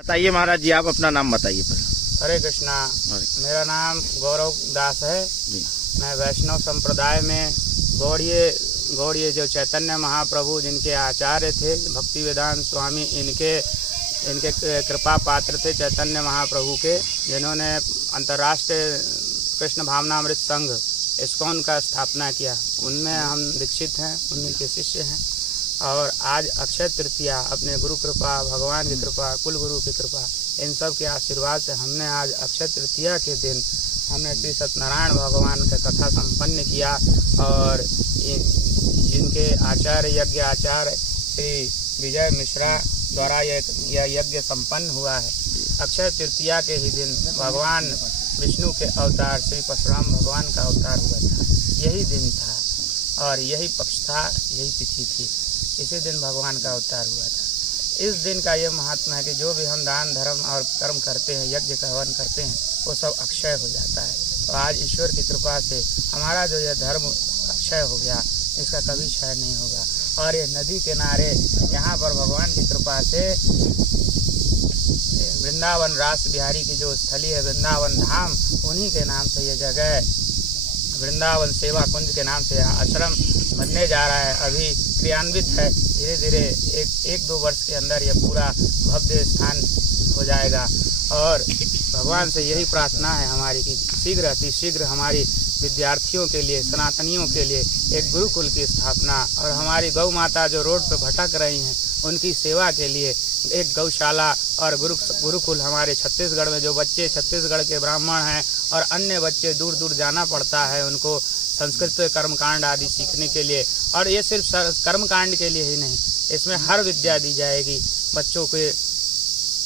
बताइए महाराज जी, आप अपना नाम बताइए पहले। हरे कृष्णा। मेरा नाम गौरव दास है जी। मैं वैष्णव संप्रदाय में गौड़ीय जो चैतन्य महाप्रभु जिनके आचार्य थे भक्ति वेदांत स्वामी, इनके कृपा पात्र थे चैतन्य महाप्रभु के, जिन्होंने अंतर्राष्ट्रीय कृष्ण भावनामृत संघ इस्कॉन का स्थापना किया। उनमें हम दीक्षित हैं, उन्हीं के शिष्य हैं। और आज अक्षय तृतीया, अपने गुरु कृपा, भगवान की कृपा, कुल गुरु की कृपा, इन सब के आशीर्वाद से हमने आज अक्षय तृतीया के दिन हमने श्री सत्यनारायण भगवान का कथा संपन्न किया। और जिनके यज्ञ आचार्य श्री विजय मिश्रा द्वारा यह यज्ञ संपन्न हुआ है। अक्षय तृतीया के ही दिन भगवान विष्णु के अवतार श्री परशुराम भगवान का अवतार हुआ था। यही दिन था और यही पक्ष था, यही तिथि थी। इसी दिन भगवान का अवतार हुआ था। इस दिन का ये महात्मा है कि जो भी हम दान धर्म और कर्म करते हैं, यज्ञ का हवन करते हैं, वो सब अक्षय हो जाता है। तो आज ईश्वर की कृपा से हमारा जो यह धर्म अक्षय हो गया, इसका कभी क्षय नहीं होगा। और ये नदी किनारे यहाँ पर भगवान की कृपा से वृंदावन रास बिहारी की जो स्थली है वृंदावन धाम, उन्हीं के नाम से ये जगह वृंदावन सेवा कुंज के नाम से आश्रम बनने जा रहा है। अभी क्रियान्वित है, धीरे धीरे एक दो वर्ष के अंदर यह पूरा भव्य स्थान हो जाएगा। और भगवान से यही प्रार्थना है हमारी कि शीघ्र अतिशीघ्र हमारी विद्यार्थियों के लिए, सनातनियों के लिए एक गुरुकुल की स्थापना, और हमारी गौ माता जो रोड पर भटक रही हैं उनकी सेवा के लिए एक गौशाला और गुरुकुल। हमारे छत्तीसगढ़ में जो बच्चे छत्तीसगढ़ के ब्राह्मण हैं और अन्य बच्चे दूर दूर जाना पड़ता है उनको संस्कृत कर्मकांड आदि सीखने के लिए, और ये सिर्फ कर्मकांड के लिए ही नहीं, इसमें हर विद्या दी जाएगी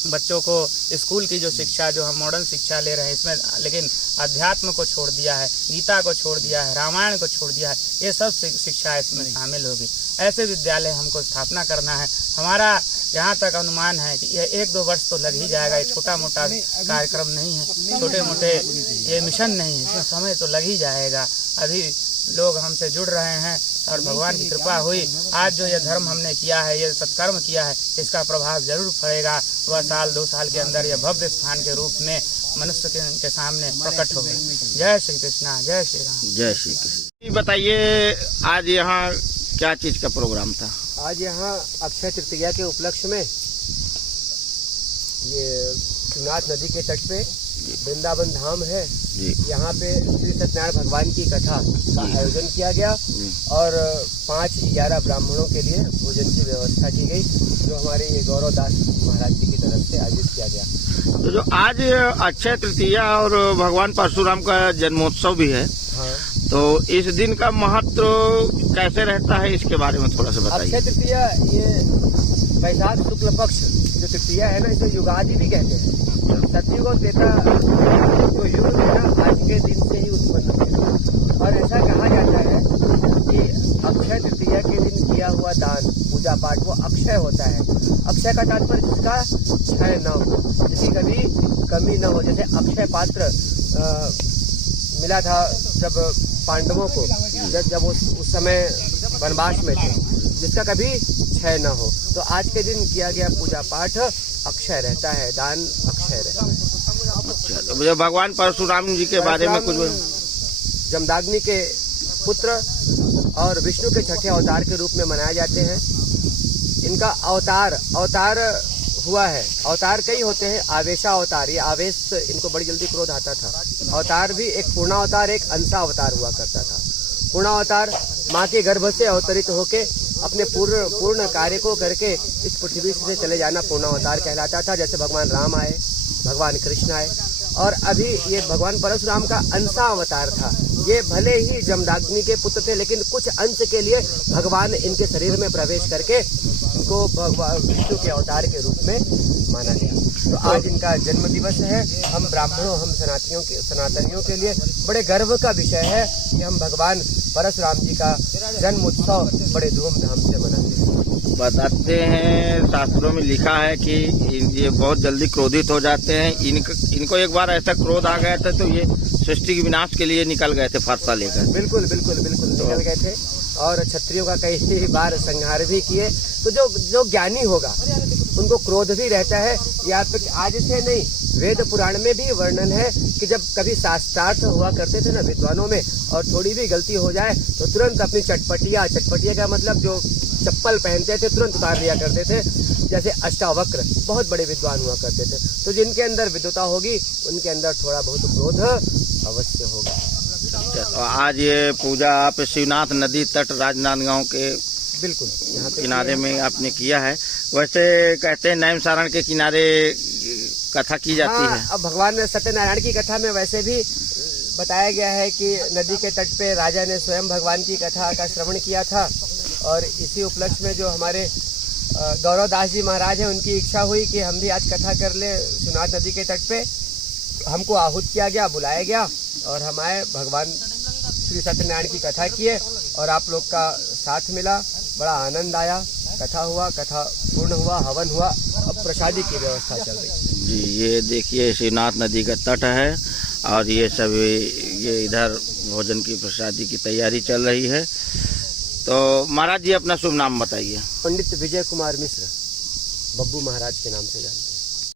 बच्चों को स्कूल की जो शिक्षा, जो हम मॉडर्न शिक्षा ले रहे हैं इसमें, लेकिन अध्यात्म को छोड़ दिया है, गीता को छोड़ दिया है, रामायण को छोड़ दिया है, ये सब शिक्षा इसमें शामिल होगी। ऐसे विद्यालय हमको स्थापना करना है। हमारा जहाँ तक अनुमान है कि यह 1-2 वर्ष तो लग ही जाएगा। ये छोटा मोटा कार्यक्रम नहीं है, छोटे मोटे ये मिशन नहीं है, इसमें समय तो लग ही जाएगा। अभी लोग हमसे जुड़ रहे हैं और भगवान की कृपा हुई, आज जो ये धर्म हमने किया है, ये सत्कर्म किया है, इसका प्रभाव जरूर पड़ेगा। वह 1-2 साल के अंदर यह भव्य स्थान के रूप में मनुष्य के सामने प्रकट होगा। जय श्री कृष्णा, जय श्री राम, जय श्री कृष्ण। बताइए आज यहाँ क्या चीज का प्रोग्राम था? आज यहाँ अक्षय तृतीया के उपलक्ष्य में ये शिवनाथ नदी के तट पे वृंदावन धाम है, यहाँ पे श्री सत्यनारायण भगवान की कथा का आयोजन किया गया और 5-11 ब्राह्मणों के लिए भोजन की व्यवस्था की गई, जो हमारे ये गौरव दास महाराज जी की तरफ से आयोजित किया गया। तो जो आज अक्षय तृतीया और भगवान परशुराम का जन्मोत्सव भी है, हाँ, तो इस दिन का महत्व कैसे रहता है, इसके बारे में थोड़ा सा बताइए। अक्षय तृतीया ये वैशाख शुक्ल पक्ष जो तृतीया है ना, इसको युगादि भी कहते हैं। सतयुग और त्रेता जो युग है ना, आज के दिन से ही उत्पन्न हुए। और ऐसा कहा जाता है कि अक्षय तृतीया के दिन किया हुआ दान पूजा पाठ वो अक्षय होता है। अक्षय का तात्पर्य जिसका क्षय न हो, जिसकी कभी कमी न हो। जैसे अक्षय पात्र मिला था जब पांडवों को, जब उस समय वनवास में थे, जिसका कभी क्षय न हो। तो आज के दिन किया गया पूजा पाठ अक्षय रहता है, दान अक्षय रहता है। अच्छा, तो भगवान परशुराम जी के बारे में कुछ? जमदाग्नि के पुत्र और विष्णु के छठे अवतार के रूप में मनाए जाते हैं। इनका अवतार हुआ है। अवतार कई होते हैं। आवेशा अवतार, ये आवेश इनको बड़ी जल्दी क्रोध आता था। अवतार भी एक पूर्णावतार, एक अंशा अवतार हुआ करता था। पूर्णावतार माँ के गर्भ से अवतरित होके अपने पूर्ण कार्य को करके इस पृथ्वी से चले जाना पूर्णावतार कहलाता था। जैसे भगवान राम आए, भगवान कृष्ण आए, और अभी ये भगवान परशुराम का अंशा अवतार था। ये भले ही जमदाग्नि के पुत्र थे, लेकिन कुछ अंश के लिए भगवान इनके शरीर में प्रवेश करके इनको भगवान विष्णु के अवतार के रूप में माना गया। तो आज इनका जन्म दिवस है। हम ब्राह्मणों, हम सनातनियों के लिए बड़े गर्व का विषय है कि हम भगवान परशुराम जी का जन्म उत्सव बड़े धूमधाम से मनाते हैं। बताते हैं शास्त्रों में लिखा है कि ये बहुत जल्दी क्रोधित हो जाते हैं। इनको एक बार ऐसा क्रोध आ गया था तो ये सृष्टि के विनाश के लिए निकल गए थे फरसा लेकर। बिल्कुल निकल गए थे और क्षत्रियों का कई बार संहार भी किए। तो जो ज्ञानी होगा, उनको क्रोध भी रहता है। या फिर आज से नहीं, वेद पुराण में भी वर्णन है कि जब कभी शास्त्रार्थ हुआ करते थे ना विद्वानों में, और थोड़ी भी गलती हो जाए तो तुरंत अपनी चटपटिया का मतलब जो चप्पल पहनते थे तुरंत उतार लिया करते थे। जैसे अष्टावक्र बहुत बड़े विद्वान हुआ करते थे। तो जिनके अंदर विद्वता होगी उनके अंदर थोड़ा बहुत क्रोध अवश्य होगा। तो आज ये पूजा आप शिवनाथ नदी तट राजनांदगांव के बिल्कुल यहाँ पे किनारे में आपने किया है। वैसे कहते हैं नैम सारण के किनारे कथा की जाती है। अब भगवान सत्यनारायण की कथा में वैसे भी बताया गया है कि नदी के तट पे राजा ने स्वयं भगवान की कथा का श्रवण किया था, और इसी उपलक्ष्य में जो हमारे गौरव दास जी महाराज हैं उनकी इच्छा हुई कि हम भी आज कथा कर ले शिवनाथ नदी के तट पे। हमको आहूत किया गया, बुलाया गया, और हम आए, भगवान श्री सत्यनारायण की कथा किए और आप लोग का साथ मिला, बड़ा आनंद आया। कथा हुआ, कथा पूर्ण हुआ, हवन हुआ, अब प्रसादी की व्यवस्था चल रही। जी ये देखिए शिवनाथ नदी का तट है और ये सभी ये इधर भोजन की प्रसादी की तैयारी चल रही है। तो महाराज जी अपना शुभ नाम बताइए। पंडित विजय कुमार मिश्र, बब्बू महाराज के नाम से जानते हैं।